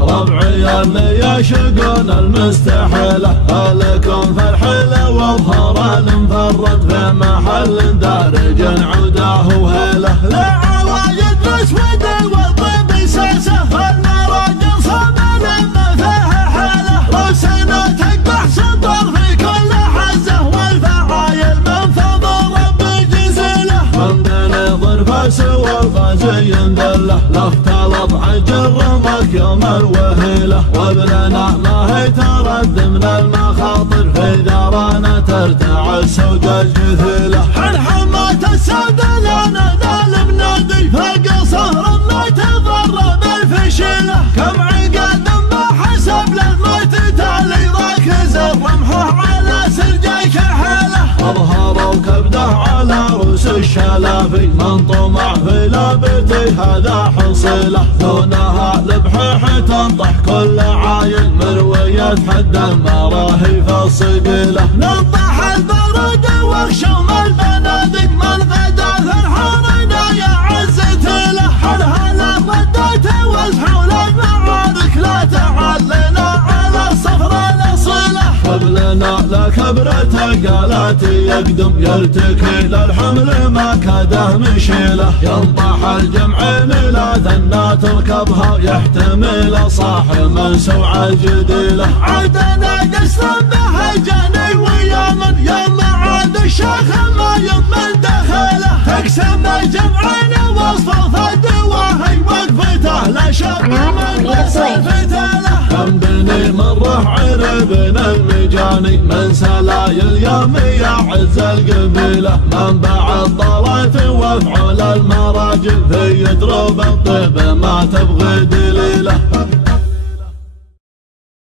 ربعي اللي يعشقون المستحيلة لكم فرح واظهر المفرد في محل دارج عوده وهيله لعوايد الاسود والطيب ساسه المراجل صبر ما فيها حاله روسنا تقبح سطر في كل حزه والفعايل من فضل رب جزيله من بين ظرف سوى الغازي ذله لا اختلط عجل رمك يوم الوهيله وابننا ما هي ترد من المخاطر في دارنا ترتع السود الجثيله حمات السود لنا ذال بنادي فوق صهر ما تضر بالفشيله كم عقاد ما حسب للموت تالي راكز الرمح على سرجك حاله اظهروا كبده على روس الشلافي من طمع في لابتي هذا حصيله دونها لبحيح تنطح كل عايل مرويه حد المراهي في الصقيله نطح البرد واخشوم البنادق من غدا فرحاننا يا عزتي له هلا ردت وازحوا المعارك لا تعلنا على الصفر الاصيله قبلنا لا كبرته قالت يقدم يرتكي للحمل ما كاده مشيله ينطح الجمعين لا ثنا تركبها يحتمل صاح منسوع جديله عدنا قسم بهجاني ويا من يوم عاد الشيخ ما يضمن دخله تقسم الجمعين وصف الدواهي وقفته لا شك من مسافته له كم بني مره عربن المجاني من سلايل يوم يعز القبيله من بعد طلعت وافعل المراجل في دروب الطيب ما تبغي